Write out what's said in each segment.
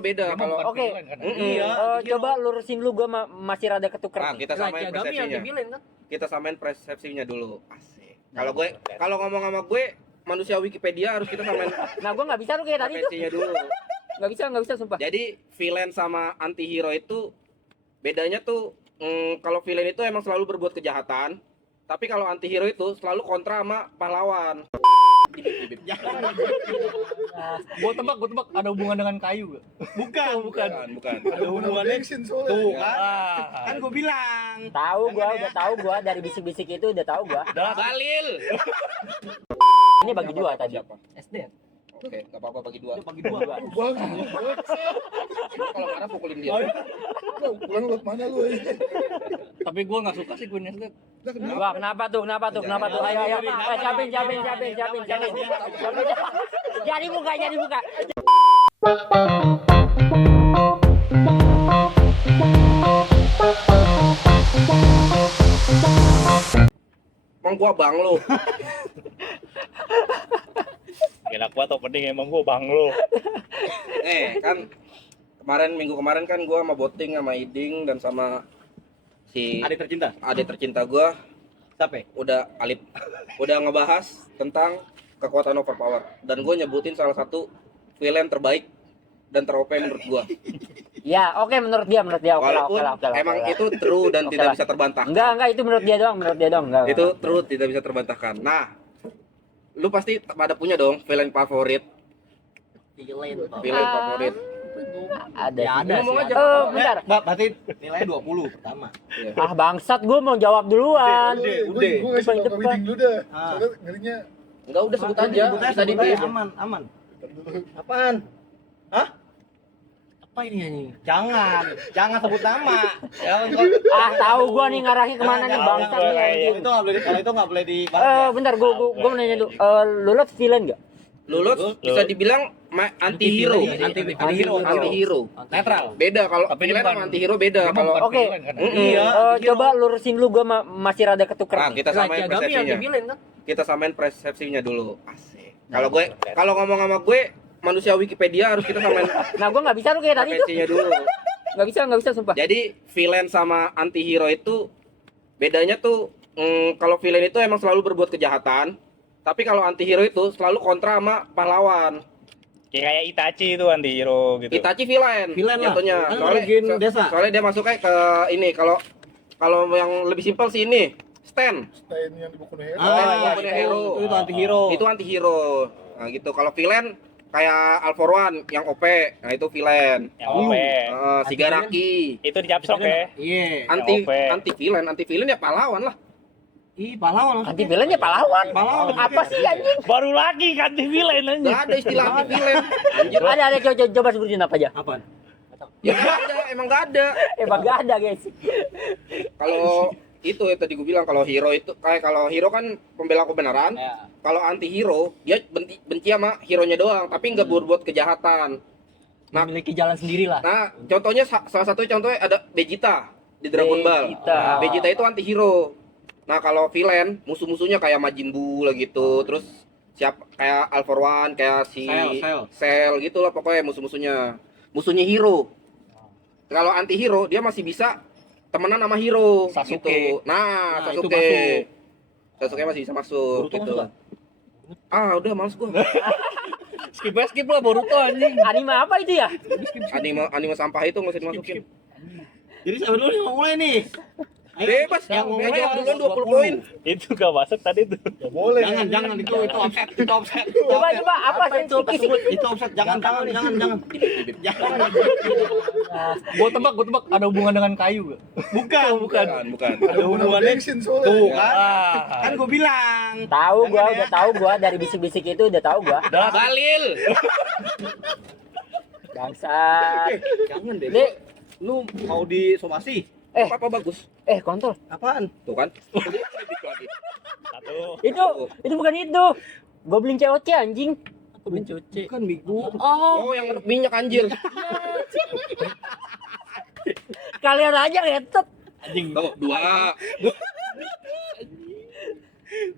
Beda kalau Oke. Coba lurusin dulu, gua masih rada ketuker. Nah, kita samain persepsinya. Kita samain persepsinya dulu. Asik. Kalau ngomong sama gue manusia Wikipedia harus kita samain. Nah, gua nggak bisa tuh kayak tadi tuh. Persepsinya dulu. Nggak bisa sumpah. Jadi villain sama antihero itu bedanya tuh kalau villain itu emang selalu berbuat kejahatan, tapi kalau antihero itu selalu kontra sama pahlawan. Gua tebak ada hubungan dengan kayu gak? Bukan. Ada hubungannya tuh kan? Kan gue bilang. Udah tahu gua dari bisik-bisik itu udah tahu gua. Balil. Ini bagi dua tadi. SD. Oke, enggak apa-apa bagi dua. Bagi dua. Kalau marah pukulin dia. Pulang lewat mana lu? Tapi gua enggak suka sih Queen SD. Wah, kenapa tuh? Ayo. Siapin. Jadi buka. Emang gua bang lu. Gila gua tau penting emang gua bang lo. Kan minggu kemarin kan gua sama Boting sama Iding dan sama si adik tercinta gua Siapa? udah ngebahas tentang kekuatan overpower dan gue nyebutin salah satu villain terbaik dan ter-OP menurut gue. Ya, oke menurut dia. Walaupun emang itu true dan tidak bisa terbantahkan. Enggak, itu menurut dia doang. Enggak. Itu true, tidak bisa terbantahkan. Nah, lu pasti pada punya dong villain favorit. Villain Favorit. Ada. Ya, ada Ngomong sih. aja. Bentar. Berarti nilainya 20 pertama. Ah, bangsat, gua mau jawab duluan. Udah. Gue ngasih Paling tau depan. Widing dulu dah. Soalnya ngerinya Enggak, udah sebut aja. Bisa di aman. dulu. Apaan? Hah? Apa ini anjing? Jangan sebut nama. Ah, tahu gua nih ngarahnya kemana nih bangsat nih anjing. Itu nggak boleh, kalau itu nggak boleh di. Bentar, gua mau nanya dulu. Lu liat villain enggak? Lulus bisa dibilang anti-hero. Anti-hero. Netral. Beda kalau Tapi ini villain bukan- sama anti-hero beda kalau Oke. Coba lurusin dulu, gua masih rada ketuker. Nah, kita samain persepsinya. Kita samain persepsinya dulu. Asik. Kalau ngomong sama gue manusia Wikipedia harus kita samain Nah, gua nggak bisa tuh kayak tadi tuh. persepsinya dulu. Nggak bisa sumpah. Jadi villain sama antihero itu bedanya tuh kalau villain itu emang selalu berbuat kejahatan, tapi kalau antihero itu selalu kontra sama pahlawan. Kayak Itachi itu anti-hero gitu. Itachi villain Villain lah. jatuhnya. Kan origin desa. Soalnya dia masuknya ke ini kalau yang lebih simpel sih ini Stan. Stain yang di buku Hero. Bukunya Hero. Itu anti-hero. Itu antihero. Nah gitu. Kalau villain kayak Alforwan yang OP, nah itu villain. Yang OP. Sigaraki. Itu di capsok ya. Iya. Anti villain ya pahlawan lah. Ih, pahlawan. Anti villain ya pahlawan. Apa sih anjing? Baru lagi ganti villain anjing. Gak ada istilah anti villain. Anjir. Ada coba sebutin apa aja. Apaan? Ya gak ada, emang gak ada. Emang gak ada, guys. Kalau itu ya tadi gue bilang kalau hero itu kalau hero kan pembela kebenaran. Ya. Kalau anti hero dia benci sama hero-nya doang, tapi nggak berbuat kejahatan. Nah, Memiliki jalan sendiri lah. nah contohnya salah satu contohnya ada Vegeta di Dragon Ball. Vegeta itu anti hero. Nah, kalau villain musuh-musuhnya kayak Majin Buu lah gitu, terus kayak All For One, kayak si Cell gitu lah pokoknya musuhnya hero. Kalau anti hero dia masih bisa temenan sama hero Sasuke. gitu. Nah, itu Sasuke masih bisa masuk Boruto gitu. masuk Udah males gua. Skip lah Boruto anjing. Anime apa itu ya? Anime sampah itu nggak usah dimasukin. Jadi sampai dulu nih mau mulai nih. Bebas, yang jawab duluan 20 poin. Itu gak masuk tadi tuh. Ya boleh. Jangan itu offset. Coba apa Itu offset. Jangan. Gua tebak ada hubungan dengan kayu gak? Bukan. Bukan. Ada hubungannya tuh kan? Kan gue bilang. Udah tahu gua dari bisik-bisik itu udah tahu gua. Balil. Bangsat. Jangan deh. Nih, Lu mau disomasi? Apa bagus? kontol. Apaan? Tuh kan. Satu. Itu bukan itu. Gua beli COC anjing. Bukan Migu. Oh, yang minyak anjir. Kalian aja ngetet. Anjing. Tuh, 2.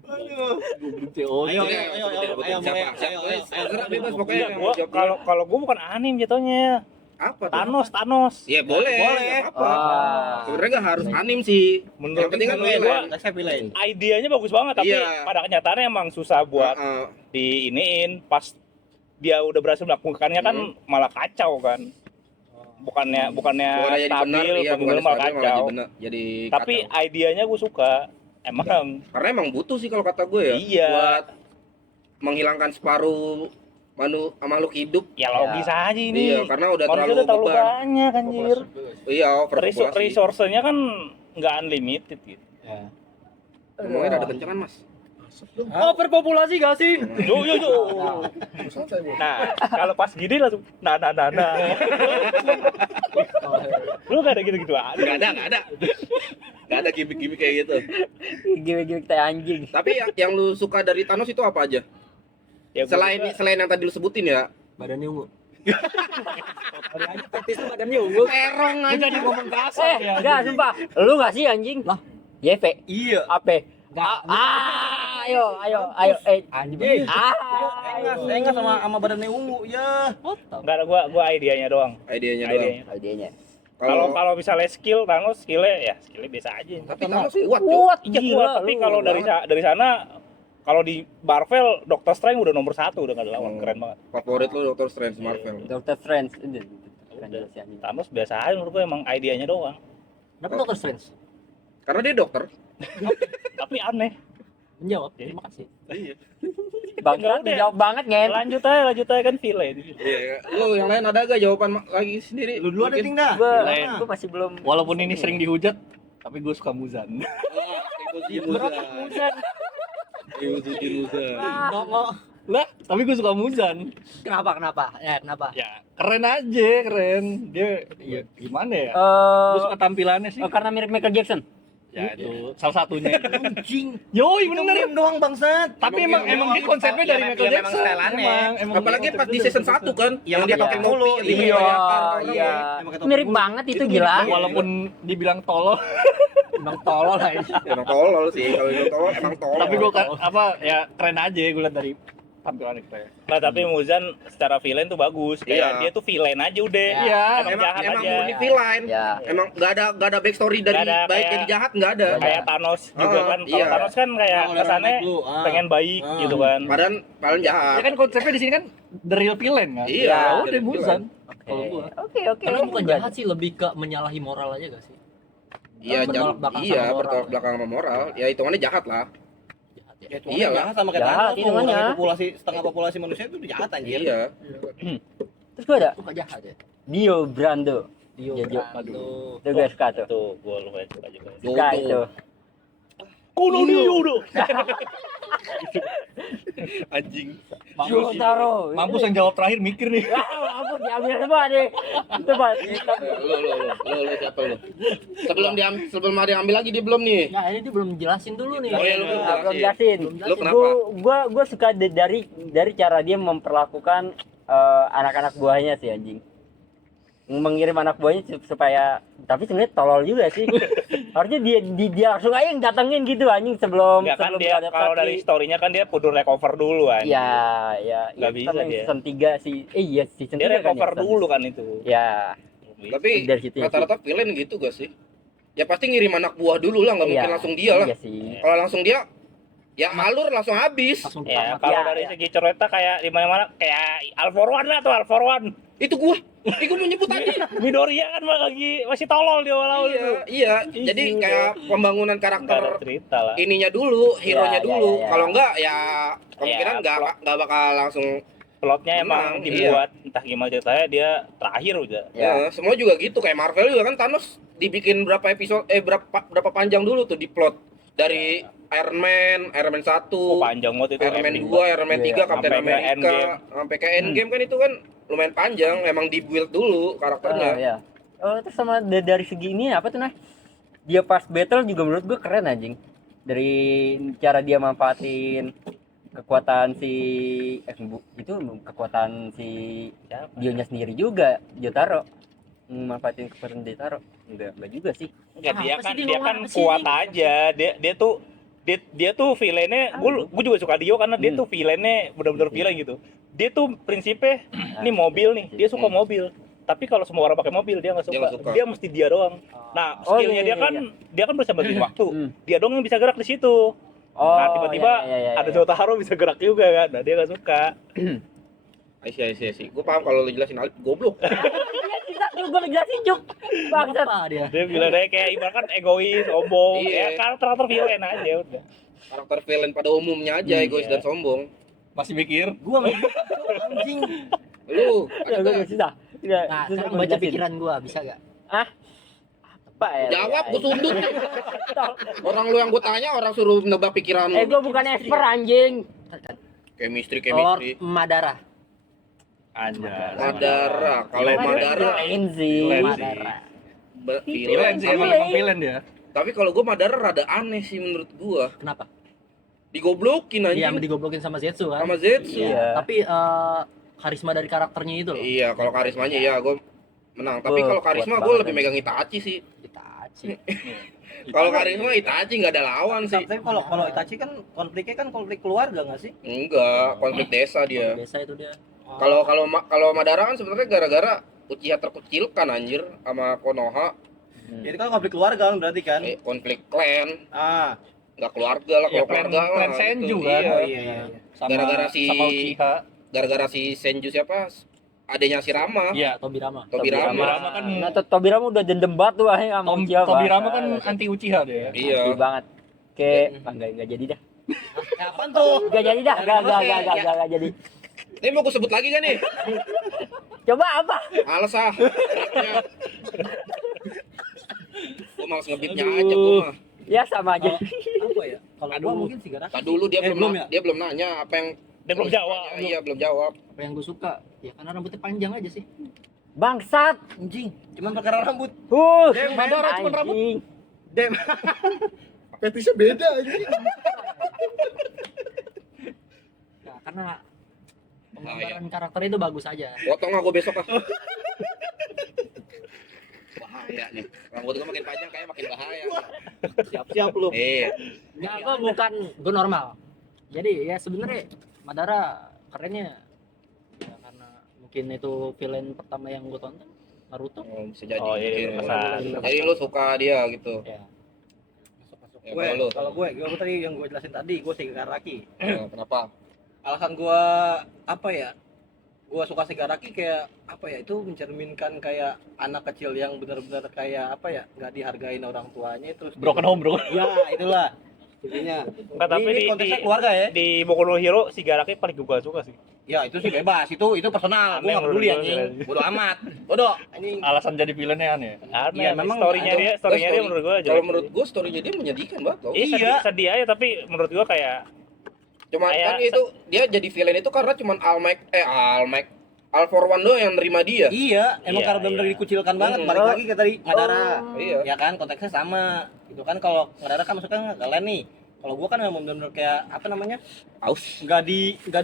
Ayo. Bebas pokoknya yang mau jawab. Kalau gua bukan anime jatuhnya. apa tuh? Thanos. Ya boleh. Nggak apa-apa. Sebenarnya nggak harus anim sih. Yang penting kan villain. Saya villain. Idenya bagus banget tapi Iya. pada kenyataannya emang susah buat diiniin. Pas dia udah berhasil melakukannya kan malah kacau kan. Bukannya Bukan jadi benar, stabil, iya, bukan bener malah stabil, malah kacau. jadi Tapi kacau. idenya gue suka. Emang Karena emang butuh sih kalau kata gue ya. Iya. Buat menghilangkan separuh makhluk hidup. ya logis aja ini. Iya, karena udah Manusia terlalu udah terlalu beban. banyak anjir. Iya, overpopulasi. Resource-nya kan nggak unlimited gitu. Ngomongnya ada kencengan, Mas. Overpopulasi gak sih? Yo. Nah, kalau pas gini langsung nah. Lu gak ada gitu-gitu ada. Nggak ada gimmick-gimmick kayak gitu. Gimik-gimik kayak anjing. Tapi yang lu suka dari Thanos itu apa aja? Ya, gua suka- Selain yang tadi lu sebutin ya. Badannya ungu. Petis tuh badannya ungu. Terong Gue aja. jadi ngomong kasar ya. Enggak, sumpah. Lu gak sih anjing? Lah, YV. Iya. Apa? Ayo. Anjing. Saya enggak sama badannya ungu ya. Enggak ada gua idenya doang. Idenya doang. Idenya. Kalau misalnya skillnya biasa aja. Tapi Thanos kuat, Cuk. Kuat, Iya gila. kuat, tapi kalau dari sana kalau di Marvel Doctor Strange udah nomor 1 udah gak ada lawan, keren banget. Favorit lu Doctor Strange Marvel. Doctor Strange. Udah. Thanos biasa aja menurut gue emang idenya doang. Kenapa Doctor Strange? Karena dia dokter. Tapi aneh. Menjawab. Jadi- Terima kasih. Iya. Bangsat, Enggak, udah. menjawab banget, Ngen. Lanjut aja kan villain. Iya. Lu yang lain ada gak jawaban lagi sendiri? Lu dulu ada ting dah. Gue masih belum. Walaupun ini sering dihujat, tapi gue suka Muzan. Lah, tapi gue suka Muzan. Kenapa? Ya, keren aja, keren. Dia ya gimana ya? Gue suka tampilannya sih. Karena mirip Michael Jackson. Ya itu salah satunya. Anjing. Yoi, Itu bener. meme doang bangsat. Tapi emang dia konsepnya dari Michael memang Jackson. style aneh. Emang Apalagi dia pas di konsepnya season dari 1 kan, yang Iya. dia pakai topi, Iya. di Iya. Emang kata Mirip dulu. banget itu gila. Walaupun dibilang tolol, Emang tolol aja. Emang tolol sih, kalau itu tolol emang tolol. tapi gue ya keren aja gue liat dari tampilannya keren. Nah, tapi Muzan secara villain tuh bagus. Kayak Iya. dia tuh villain aja udah. Iya. Emang jahat emang aja. murni villain. Ya. Emang nggak ada backstory dari Nggak ada, baik kayak- jadi jahat, nggak ada. Kayak Thanos juga kan. Kalau iya. Thanos kan kayak Oh, udah kesannya naik dulu. pengen baik gitu kan. Padahal jahat. Ya kan konsepnya di sini kan the real villain kan. Iya, Ya the udah real Muzan. Oke. Karena bukan jahat sih, lebih ke menyalahi moral aja gak sih? Iya, Bertolak belakang sama moral. bertolak belakang sama moral. Ya hitungannya jahat lah. Jahat ya. Ya, Iya lah. jahat sama kayak Jahat, Thanos tuh, hitungannya. orang populasi setengah populasi manusia itu udah jahat anjir. Iya. Terus gue ada Suka jahat ya. Dio Brando. Dio Jojo. Brando. Itu gue suka tuh. Tuh, gue lumayan suka juga. Suka itu. Kuno Dio udah. Anjing. Jotaro. Mampus yang jawab terakhir mikir nih. Mampus diambil semua deh. Itu Pak. Lu siapa lu? Sebelum ada yang ambil lagi dia belum nih. Ya ini dia belum jelasin dulu nih. Oh, iya, lu belum Belum jelasin. jelasin. Lu kenapa? Gua suka dari cara dia memperlakukan anak-anak buahnya sih anjing. Mengirim anak buahnya supaya, tapi sebenarnya tolol juga sih. Harusnya dia langsung aja yang datengin gitu anjing sebelum Enggak kan sebelum dia kalau dari story-nya kan dia kudu recover dulu kan. ya Nggak bisa kan dia. season 3 sih. Iya season 3 Dia kan recover ya, dulu kan itu. Ya. Tapi Dari situ ya, rata-rata villain gitu gak sih? Ya pasti ngirim anak buah dulu lah, nggak mungkin langsung dia lah. Iya sih. Kalau langsung dia, ya alur langsung habis. Langsung Ya, tamat. kalau Ya, dari ya. segi cerita kayak di mana-mana kayak All for One lah tuh, All for One. Itu gua mau nyebut tadi. Midoriya kan masih tolol di awal-awal itu. Iya. Jadi kayak pembangunan Enggak ada karakter cerita lah. ininya dulu, hero-nya Ya, dulu. ya. Kalau enggak ya kemungkinan Ya, nggak bakal langsung. Plotnya Emang, emang dibuat entah gimana ceritanya dia terakhir udah. Ya. Ya, semua juga gitu kayak Marvel juga kan Thanos dibikin berapa episode berapa panjang dulu tuh di plot dari Iron Man 1, Oh, panjang banget itu. Iron Man ending 2, Iron Man 3, Iya, Captain sampai ke America, Endgame. sampai ke Endgame kan itu kan lumayan panjang, emang dibuild dulu karakternya. Ya. Terus sama dari segi ini apa tuh nah? Dia pas battle juga menurut gue keren anjing. Dari cara dia manfaatin kekuatan itu kekuatan si Siapa? Dionya sendiri juga, Jotaro. Manfaatin kekuatan Jotaro. Enggak juga sih. Enggak, dia Apa kan sih, dia dia ngomong kan apa sih kuat ini? aja. Dia tuh villainnya, gue juga suka Dio karena dia tuh villainnya benar-benar villain gitu. Dia tuh prinsipnya ini mobil nih, dia suka mobil. tapi kalau semua orang pakai mobil dia nggak Dia suka. nggak suka. Dia mesti dia doang. Nah, Oh, skillnya iya, dia kan dia kan bisa bagi waktu. Hmm. Dia doang yang bisa gerak di situ. Oh, Nah, tiba-tiba iya, ada Jotaro bisa gerak juga kan. Nah, dia nggak suka. Gue paham kalau lu jelasin Alif goblok. Gue ngejelasin Cuk. Bangsat. Apa dia? Dia bilang dia kayak ibaratkan egois, sombong, Iya. ya karakter villain aja udah. Karakter villain pada umumnya aja egois dan sombong. Masih mikir. Gua anjing. Lu Ya gue gak susah. Nah, sekarang baca pikiran gua, bisa gak? Apa ya? jawab gue sundut. Orang lu yang gue tanya orang suruh nebak pikiran lu. Gue bukan expert anjing. Chemistry. Lord Madara. Anjay. Madara. Kalau Villain, Madara Villain sih. Villain Madara. Villain sih, emang villain dia. Tapi kalau gue Madara rada aneh sih menurut gue. Kenapa? Digoblokin Iya, anjing digoblokin sama Zetsu kan. sama Zetsu. Iya. Tapi karisma dari karakternya itu loh. Iya, kalau karismanya ya gue menang. Tapi Wah, kalau karisma kuat gue banget lebih anjing. megang Itachi sih. Itachi. Kalau karisma Itachi nggak ada lawan sih. Tapi kalau Itachi kan konfliknya kan konflik keluarga nggak sih? Enggak, konflik desa dia. Biasa itu dia. Kalau Madara kan sebenarnya gara-gara Uchiha terkucilkan anjir sama Konoha. Jadi kan konflik keluarga kan berarti kan? Konflik klan, Ah, nggak keluarga lah. Ya, Kalau keluarga klan mah Senju gitu, kan. iya. oh iya. Sama Gara-gara si- sama Uchiha. Gara-gara si Senju siapa? Adanya si Rama. Iya. Tobirama. Tobirama. Tobirama kan Nah, Tobirama udah dendam banget tuh sama Uchiha. Tobirama kan anti Uchiha dia. Iya. Anti banget. Kayak enggak jadi dah. Kapan tuh? Enggak jadi dah. Enggak jadi. Ini mau gue sebut lagi kan nih? Coba apa? Males ah. Gue males ngebitnya aja gue mah. Ya sama aja. Apa ya? Kalau gua mungkin Shigaraki. Tadi dulu dia belum ya? dia belum nanya apa yang dia belum jawab. Iya, belum jawab. Apa yang gue suka? Ya karena rambutnya panjang aja sih. Bangsat. Anjing, cuman perkara rambut. Madara cuma rambut. anjing. Dem. Fetisnya beda aja. Nah, karena penggambaran karakter itu bagus aja. Potong aku besok ah. Bahaya nih. Rambut gue makin panjang kayak makin bahaya. Siap-siap lu. Enggak, gue normal. Jadi ya sebenarnya Madara kerennya ya karena mungkin itu villain pertama yang gue tonton, Naruto. Oh, bisa jadi. Oh, iya, mungkin. pesan. Jadi lu suka dia gitu. Ya. Ya, Gue, kalau lu. kalau gue tadi yang gue jelasin tadi, gue Shigaraki. Kenapa? Alasan gue apa ya? Gue suka Shigaraki kayak apa ya? Itu mencerminkan kayak anak kecil yang benar-benar kayak apa ya? Nggak dihargain orang tuanya terus. Broken home, bro. Ya itulah. Intinya. Enggak, tapi Ini konteksnya keluarga ya. di Boku no Hero Shigaraki paling gue suka sih. Ya itu sih bebas, itu personal. Gue Aneh nggak peduli menurut anjing. gue. Bodoh amat. Bodoh. Anjing. Alasan jadi villainnya aneh. Aneh, Iya, memang memang story-nya ada- dia, story-nya dia Story- menurut gue Kalau menurut gue story-nya dia menyedihkan banget loh. Iya, Iya. sedih aja tapi menurut gue kayak Cuma kayak kan itu dia jadi villain itu karena cuman All for One doang yang nerima dia. Iya, emang Iya, karena benar-benar iya. dikucilkan banget. Hmm. Balik lagi ke tadi Madara. Iya. Ya kan konteksnya sama. Itu kan kalau Madara kan maksudnya kalian nih. Kalau gua kan memang benar-benar kayak apa namanya? Aus. Nggak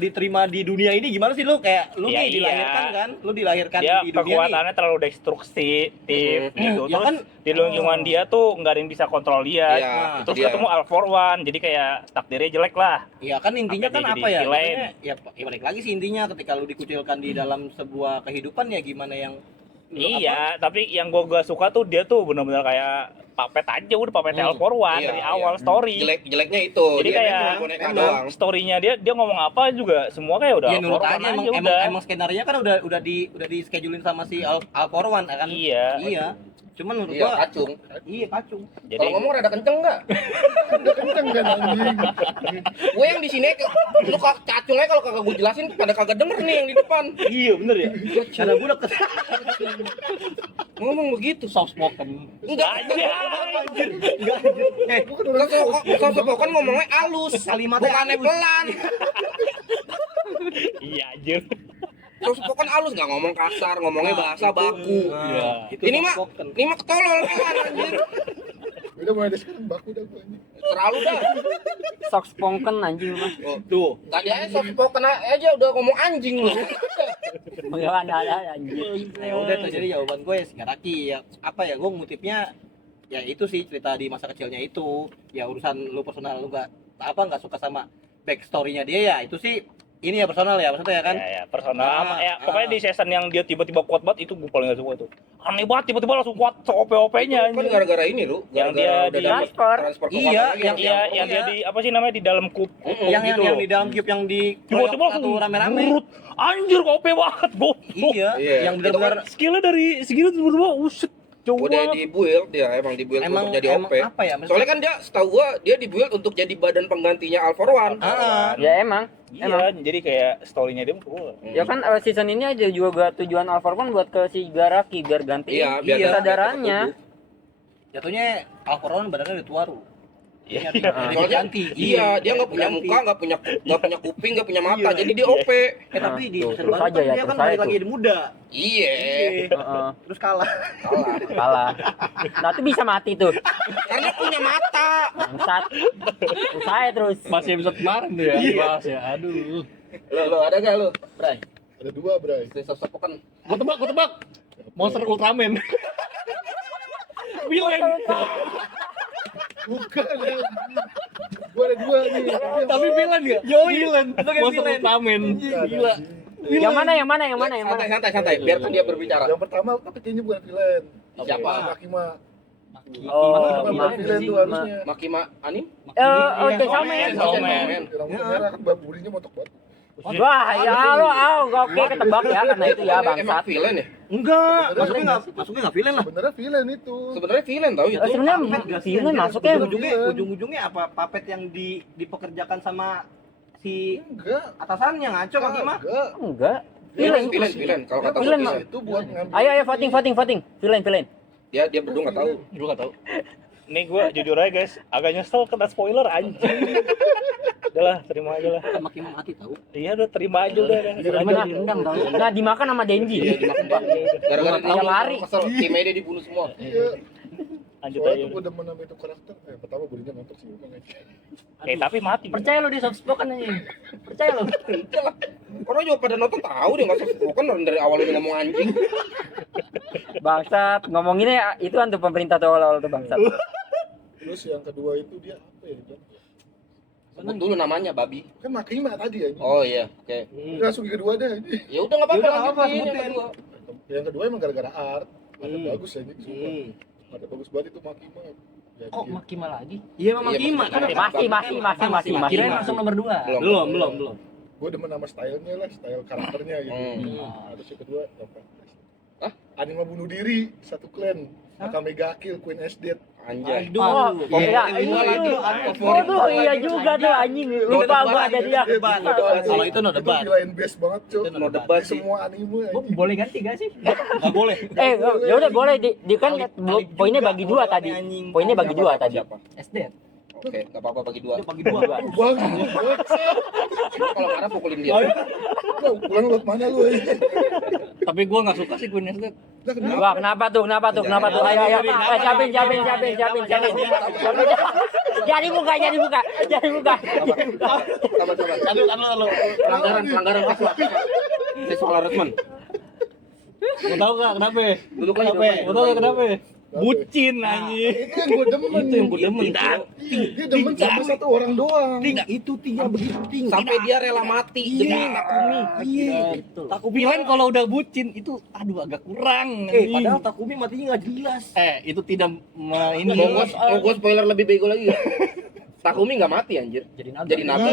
diterima di dunia ini gimana sih lu? Kayak lu Iya, nih dilahirkan iya. kan? Lu dilahirkan dia di dunia nih. kekuatannya terlalu destruktif gitu. Ya Terus kan? di lingkungan dia tuh nggak ada yang bisa kontrol dia. Iya, Nah, Terus dia. ketemu All for One, jadi kayak takdirnya jelek lah. Iya kan intinya Apa kan dia apa jadi ya? villain? Makanya, ya balik lagi sih intinya ketika lu dikucilkan di dalam sebuah kehidupan ya gimana yang lu Iya, tapi yang gua suka tuh dia tuh benar-benar kayak papet aja, udah papetnya All for One Iya, dari iya. awal story. Jeleknya itu. Jadi dia kayak cuma boneka memang doang. Story-nya dia ngomong apa juga semua kayak udah ya All nurut for aja One emang, aja emang, udah. emang skenario kan udah di schedule-in sama si Al Forwan kan. Iya. Iya. Cuman menurut Iya, gua kacung. iya kacung. Jadi Kalau ngomong rada kenceng enggak? Kenceng kan anjing. Gue yang di sini lu kacungnya kalau kagak gue jelasin pada kagak denger nih yang di depan. Iya bener ya. Karena gua udah Ngomong begitu. Soft spoken. Enggak. Bukan orang Sosokan kan ngomongnya halus, Kalimatnya bukannya halus. pelan. iya anjir. Sosokan halus nggak ngomong kasar, ngomongnya bahasa baku. Iya. Ini mah ketolol kan anjir. Udah mulai dari sekarang baku dah gua anjing. Terlalu dah. Soft spoken anjing mah. Oh, tuh. tadi aja sosokan aja udah ngomong anjing lu. Ada anjing. Ya udah tuh jadi jawaban gue ya Shigaraki ya apa ya gue ngutipnya ya itu sih cerita di masa kecilnya itu ya urusan lu personal lu nggak suka sama backstory-nya dia ya itu sih ini ya personal ya maksudnya ya kan? Ya, personal. Pokoknya di season yang dia tiba-tiba kuat banget itu gue paling gak suka itu. Aneh banget tiba-tiba langsung kuat se-OP-OP-nya. Kan gara-gara ini lu, Yang gara-gara dia udah di- dapet transfer kekuatan Iya, lagi. Yang dia di apa sih namanya di dalam kup. Yang di dalam cube yang di Tiba-tiba langsung satu rame-rame. burut. Anjir kok OP banget, goblok. Iya, Iya, yang itu benar-benar Skillnya dari segitu tiba-tiba uset jauh udah banget. di build dia, emang di build emang untuk jadi emang OP. apa ya? maksudnya- Soalnya kan dia setahu gua dia di build untuk jadi badan penggantinya All for One. Ya emang. Iya, jadi kayak story-nya dia gua. Ya kan season ini aja juga tujuan Alpha kan buat ke si Garaki biar ganti Iya, biar kesadarannya. jatuhnya Alforon badannya udah tuaru. Iya. Soalnya iya, dia nggak punya muka, nggak punya kuping, nggak punya mata, jadi dia OP. Tapi di Tuh, season terus baru aja kan ya, dia kan terus balik aja lagi tuh. jadi muda. Iya. Heeh. Terus kalah. Kalah. Nah, itu bisa mati tuh. Karena punya mata. Bangsat. Usai terus. Masih episode kemarin tuh ya, bahas ya. Aduh. Lo ada gak lo, Bray? Ada 2, Bray. Sosok kan Gua tebak. Monster Ultraman. Villain. Bukan ya. Gua ada 2 nih. Tapi villain ya? Villain. Monster Ultraman. Gila. santai, biarkan dia berbicara. Yang pertama tapi kayaknya bukan villain. Siapa? Makima. Oh, Makima bukan iya. villain tuh harusnya. Makima anim? Chainsaw Man. Chainsaw Man. Yang rambut merah kan bulunya montok banget. Wah, ya lo, oke ketebak ya karena itu ya Emang bangsat. villain ya? Enggak, masuknya enggak villain lah. Sebenarnya villain itu. Sebenarnya villain tau itu. Sebenarnya villain masuknya Ujung-ujungnya apa? Papet yang dipekerjakan sama si Enggak. atasannya ngaco Makima. Enggak. enggak. Villain. Kalau kata Villain, gue Mak. villain. Itu buat ngambil. Ayo voting. Villain. Dia berdua nggak tahu. Gua enggak tahu. Nih gua jujur aja guys, agak nyesel kena spoiler anjing. Udahlah, terima aja lah. Makima mati tahu. Iya udah terima aja udah. Gimana rendang tahu. Nah, dimakan sama Denji. Iya, dimakan Pak. Gara-gara dia Tiap hari. kesel, timnya dia dibunuh semua. Iya. Lanjut Soalnya aja. tuh gue demen sama itu karakter. Pertama bulunya montok sih emang aja. Tapi mati. Percaya lo di soft spoken aja. Percaya lo. Orang juga pada nonton tahu dia nggak usah kan dari awal dia ngomong anjing. Bangsat, ngomonginnya itu tuh pemerintah tuh awal-awal tuh bangsat. Terus yang kedua itu dia apa ya? Sebut dulu namanya babi. Kan Makima tadi ya. Oh iya, oke. Udah langsung ke kedua deh. Ya udah nggak apa-apa Ya udah, nggak apa-apa, lanjutin yang sebutin. kedua. Yang kedua emang gara-gara art. Ada bagus ya gitu. Hmm. Ada bagus banget itu Makima. Jadi, Kok Makima lagi? Iya memang Iya, Makima kan. Masih. Kirain langsung nomor 2. Belum. gue demen sama stylenya lah, style karakternya gitu. Terus yang kedua apa? Hah? Anime bunuh diri satu klan. Akame Kill Queen S Dead. Anjay. Oh, iya, Waduh, iya juga tuh anjing. Lupa gua ada dia. Kalau itu no Itu debat. villain best banget, Cok. Itu no debat Di semua anime Oh, anjing. boleh ganti gak sih? Enggak boleh. Ya udah boleh di kan poinnya bagi 2 tadi. Poinnya bagi 2 tadi. Siapa? SD. Oke, nggak apa-apa bagi dua. Bagi dua. Bagus. Kalau marah pukulin dia. Lu pulang lewat mana lu? Tapi gua enggak suka sih Queen Estate. Lah kenapa? Wah, kenapa tuh? Ayo. Siapin. Jadi buka. Sabar. Aduh. Pelanggaran seksual harassment. Gua tahu enggak kenapa? Duduk lagi. Gua tahu enggak kenapa? Bucin anjing. Itu yang gue demen. Itu yang gua demen. Dia demen sama satu orang doang. Itu tinggal begitu tinggi. Sampai dia rela mati demi Takumi. Iya. Takumi kan kalau udah bucin itu aduh agak kurang. Padahal Takumi matinya nggak jelas. Itu tidak ini Mau gua spoiler lebih bego lagi ya. Takumi nggak mati anjir. Jadi naga. Jadi naga.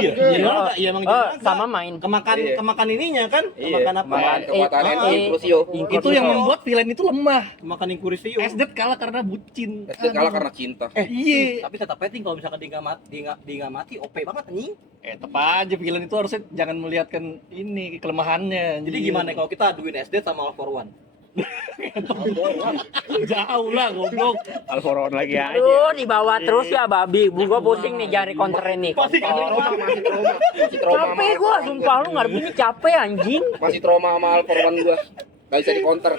Iya emang jelas. Sama main. Kemakan ininya kan? Iya. Kemakan apa? Makan kekuatan Enki Crucio. itu yang membuat villain itu lemah. Kemakan Inkurisio. Esdet kalah karena bucin. SD kalah karena cinta. Iya. Tapi tetap penting kalau misalkan dia nggak mati, OP banget anjing. Tetep aja villain itu harusnya jangan melihatkan ini kelemahannya. Jadi gimana kalau kita aduin SD sama All for One? Jauh lah goblok. Alforon lagi aja. Aduh, dibawa terus ya babi. Gua pusing nih cari counterin nih. Masih trauma. Capek gua, sumpah lu ngarepinnya capek anjing. Masih trauma sama All for One gua. Gak bisa di counter.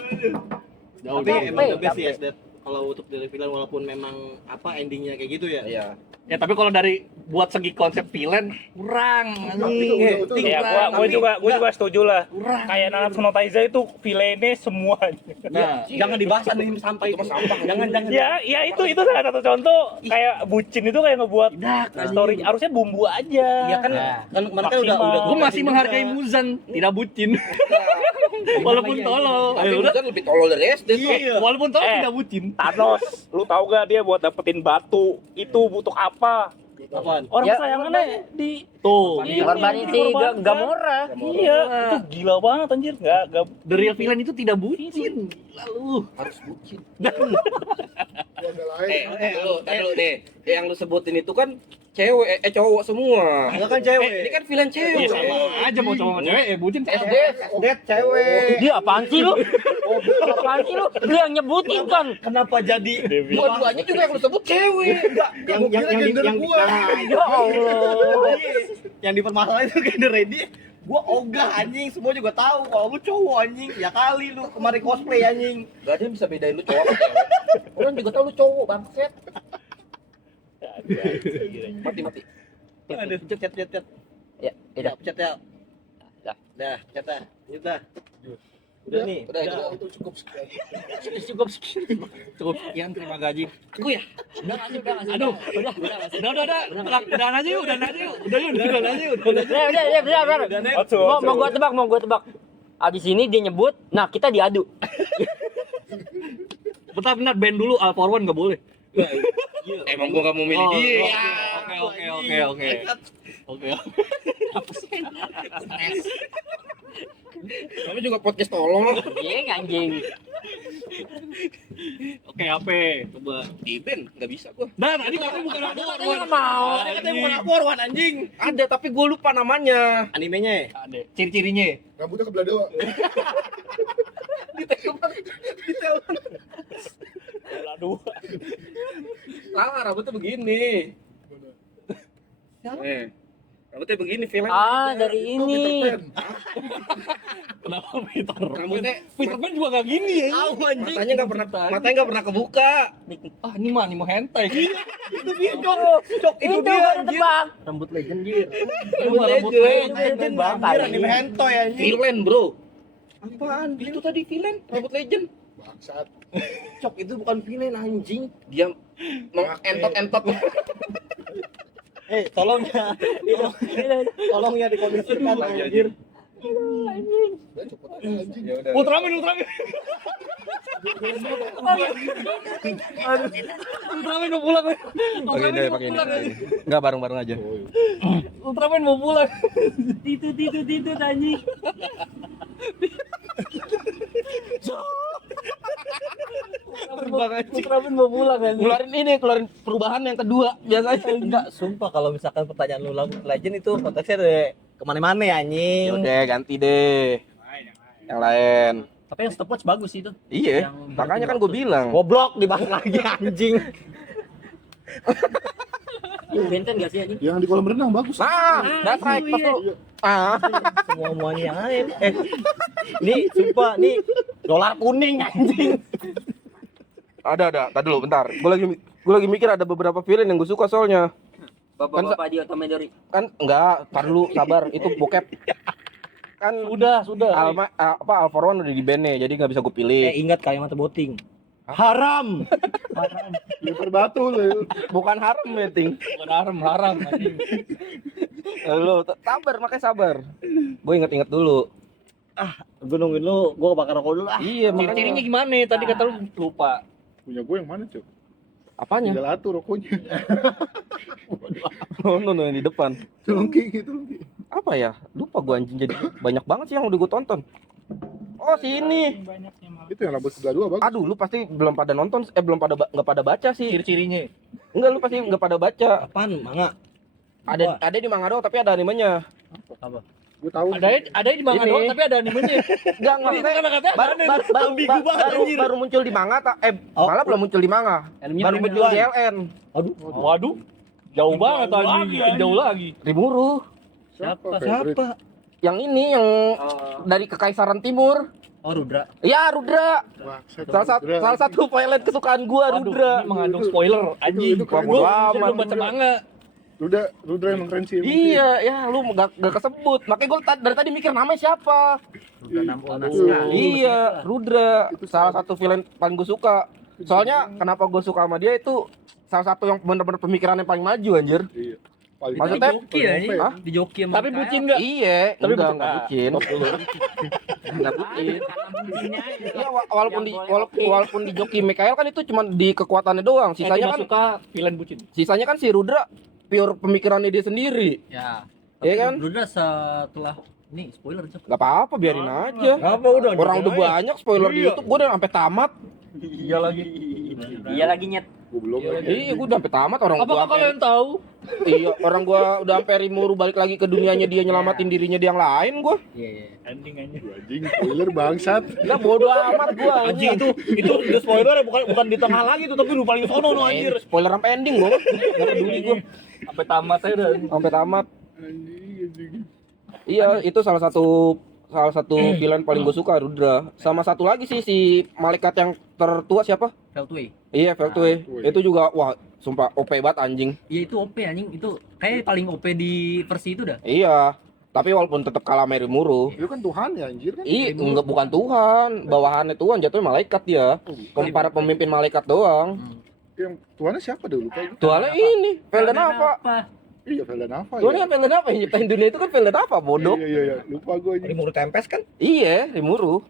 Tapi emang the best sih SD. Kalau untuk dari villain walaupun memang apa endingnya kayak gitu ya. Iya. Ya tapi kalau dari buat segi konsep villain kurang Itu Ya gua juga setuju lah. Kayak Nanatsu no Taizai itu villainnya semuanya. Nah, jangan dibahas anime sampah itu. Jangan. Ya itu salah satu contoh kayak bucin itu kayak ngebuat story harusnya bumbu aja. Iya kan, kan mereka udah Gue masih menghargai Muzan, tidak bucin. Walaupun tolol. Tapi Muzan lebih tolol dari SD. Walaupun tolol tidak bucin. Thanos, lu tahu gak dia buat dapetin batu itu butuh apa? apaan? Orang Ya. kesayangannya di Tuh, Korbanin si Gamora. Iya, itu gila banget anjir. Enggak the real villain itu tidak bucin. Lalu Harus bucin. Itu ada lain. Lu deh. Yang lu sebutin itu kan cewek, cowok semua. Enggak kan cewek. Ini kan villain cewek. Iya, sama aja mau cowok sama cewek, bucin SD. Dead cewek. Dia apaan sih lu? Apaan sih lu? Lu yang nyebutin kan. Kenapa jadi Dua-duanya juga yang lu sebut cewek. yang Ya Allah. yang dipermasalahin itu gender ready. Gua ogah anjing, semua juga tahu kalau lu cowok anjing. Ya kali lu kemarin cosplay anjing. Gak ada yang bisa bedain lu cowok sama cewek. Orang juga tahu lu cowok, bangset. Mati. Aduh, cet. Ya, Udah, udah. pencet ya. Dah. Dah, cet dah. Udah. Udah nih. Udah, itu cukup sekian. cukup sekian terima gaji. Aku ya. Aduh, udah aja yuk. Mau gua tebak. Abis ini dia nyebut, nah kita diadu. Bentar, band dulu All for One nggak boleh. Emang gua gak mau milih dia. Oke. Kamu juga podcast tolong. Anjing. Oke, apa? Coba. Event nggak bisa gua. Nah, tadi katanya bukan All for One. Mau. Katanya bukan Forwan anjing. Ada tapi gua lupa namanya. Animenya. Ada. Ciri-cirinya. Rambutnya kebelah dua. Aduh. Salah, rambutnya begini. Rambutnya begini film. Dari ini. Kenapa Peter? Rambutnya Peter Pan juga nggak gini ya. Tahu anjing. matanya nggak pernah kebuka. Ah, ini mah hentai. Itu dia, Cok. Itu dia kan anjing. tebak. Rambut legend anjir. Rambut Legend anjir, anime hentai anjing. Villain, bro. Apaan? Itu tadi villain, rambut legend. Bangsat. Cok, itu bukan villain anjing. Dia entot-entot. Tolong ya dikondisikan anjir. Udah cepet aja anjing. Ultraman. Ultraman mau pulang. Enggak bareng-bareng aja. Ultraman mau pulang. Titu anjing. Ultraman mau pulang kan. Keluarin perubahan yang kedua biasanya. Enggak, sumpah kalau misalkan pertanyaan lu Legend itu konteksnya deh kemana-mana ya anjing. Udah ganti deh. Yang lain. Tapi yang stopwatch bagus itu. Iya, Yang makanya kan gue bilang. Goblok dibahas lagi anjing. Benten gak sih anjing? Yang di kolam renang bagus. That's right, pas lu. Semuanya yang lain. Ini sumpah nih dolar kuning anjing. Ada. Tadi dulu bentar. Gue lagi mikir ada beberapa villain yang gue suka soalnya. Bapak-bapak di Otomedori. Kan enggak, tar dulu sabar, itu bokep. Kan Sudah. All for One udah di ban-nya, jadi nggak bisa gue pilih. Ingat kalimat boting. Haram. Lempar batu lu. Bukan haram ya, Ting. Bukan haram anjing. Lu sabar, makanya sabar. Gue inget-inget dulu. Gue nungguin lu, gue bakar rokok dulu ah. Iya, Ciri-cirinya makanya. gimana? Tadi kata lu lupa. Punya gue yang mana, Cok? Apanya? Tinggal atur rokoknya. No, yang di depan. Longki gitu, Longki. Apa ya? Lupa gue anjing, jadi banyak banget sih yang udah gue tonton. Oh, sini. Itu yang rambut sebelah dua bagus. Aduh, lu pasti belum pada nonton, nggak pada baca sih. Ciri-cirinya. Enggak, lu pasti nggak pada baca. Apaan manga? Ada di manga doang, tapi ada animenya. Gue tahu. Ada di manga Ini. doang tapi ada animenya. Enggak, Ini kata-katanya baru muncul di manga, malah belum muncul di manga. Baru muncul di LN. Waduh. Jauh banget anjing. Jauh lagi. Rimuru. Siapa? Siapa? Yang ini yang dari Kekaisaran Timur. Oh, Rudra. Ya Rudra. Wah, saya Salah satu violent kesukaan gua Rudra. Ini mengandung spoiler anjing. Itu keren. Gua Belum baca manga. Rudra emang keren sih. Iya, ya lu gak kesebut. Makanya gua dari tadi mikir namanya siapa. Iya, Rudra. Salah satu villain paling gua suka. Soalnya kenapa gua suka sama dia itu salah satu yang bener-bener pemikirannya paling maju anjir. Iya. Paling Maksudnya Joki ya ini. Hah? Di joki sama Tapi bucin enggak? Iya, Tapi enggak bukan. bucin. Enggak bucin. Iya, walaupun di joki Mikael kan itu cuma di kekuatannya doang. Sisanya kan suka villain bucin. sisanya kan si Rudra pure pemikirannya dia sendiri. Ya. Iya kan? Rudra setelah ini spoiler Cok. Gak apa-apa, biarin aja. Apa udah? Orang udah banyak spoiler di YouTube, gua udah sampai tamat. Iya lagi. Iya lagi nyet. Gua belum lagi. Iya, gua udah sampai tamat orang gua. Apakah kalian tahu? Iya, orang gua udah sampai Rimuru balik lagi ke dunianya dia nyelamatin dirinya dia yang lain gua. Iya. Anjing. Anjing, spoiler bangsat. Enggak bodo amat gua. Anjing itu udah spoiler ya, bukan di tengah lagi tuh, tapi lu paling sono no anjir. Spoiler sampai ending gua. Enggak peduli gua. Sampai tamat aja udah. Sampai tamat. Anjing. Iya, itu salah satu villain paling gue suka Rudra. Sama satu lagi sih si malaikat yang tertua siapa? Feltway. Iya, Veltue. Veltue. Itu juga wah, sumpah OP banget anjing. Iya itu OP anjing. Itu kayak paling OP di versi itu dah. Iya. Tapi walaupun tetap kalah sama Rimuru. Itu kan Tuhan ya anjir kan. Ih, enggak bukan Tuhan, bawahannya Tuhan, jatuhnya malaikat dia. Para pemimpin malaikat doang. Yang Tuhannya siapa dulu? Kayak Tuhannya ini, Velden apa? Iya, Velden apa ya? Tuhannya kan Velden apa? Yang nyiptain dunia itu kan Velden apa, bodoh? Iya. Lupa gua ini. Rimuru Tempest kan? Iya, Rimuru.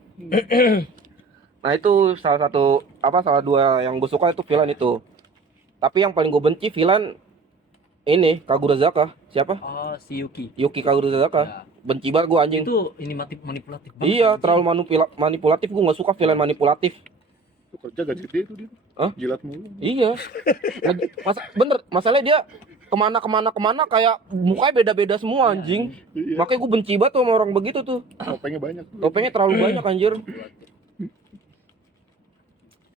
Nah itu salah dua yang gue suka itu villain itu. Tapi yang paling gue benci villain ini Kagurazaka. Siapa? Oh, si Yuki. Yuki Kagurazaka. Ya. Benci banget gue anjing. Itu ini manipulatif banget. Iya, anjing. terlalu manipulatif. Gue nggak suka villain manipulatif. Tuh kerja gaji gede tuh dia. Hah? Jilat mulu. Iya. Masalahnya dia kemana kayak mukanya beda-beda semua anjing. Iya. Makanya gue benci banget tuh sama orang begitu tuh. Topengnya banyak. Topengnya terlalu banyak anjir.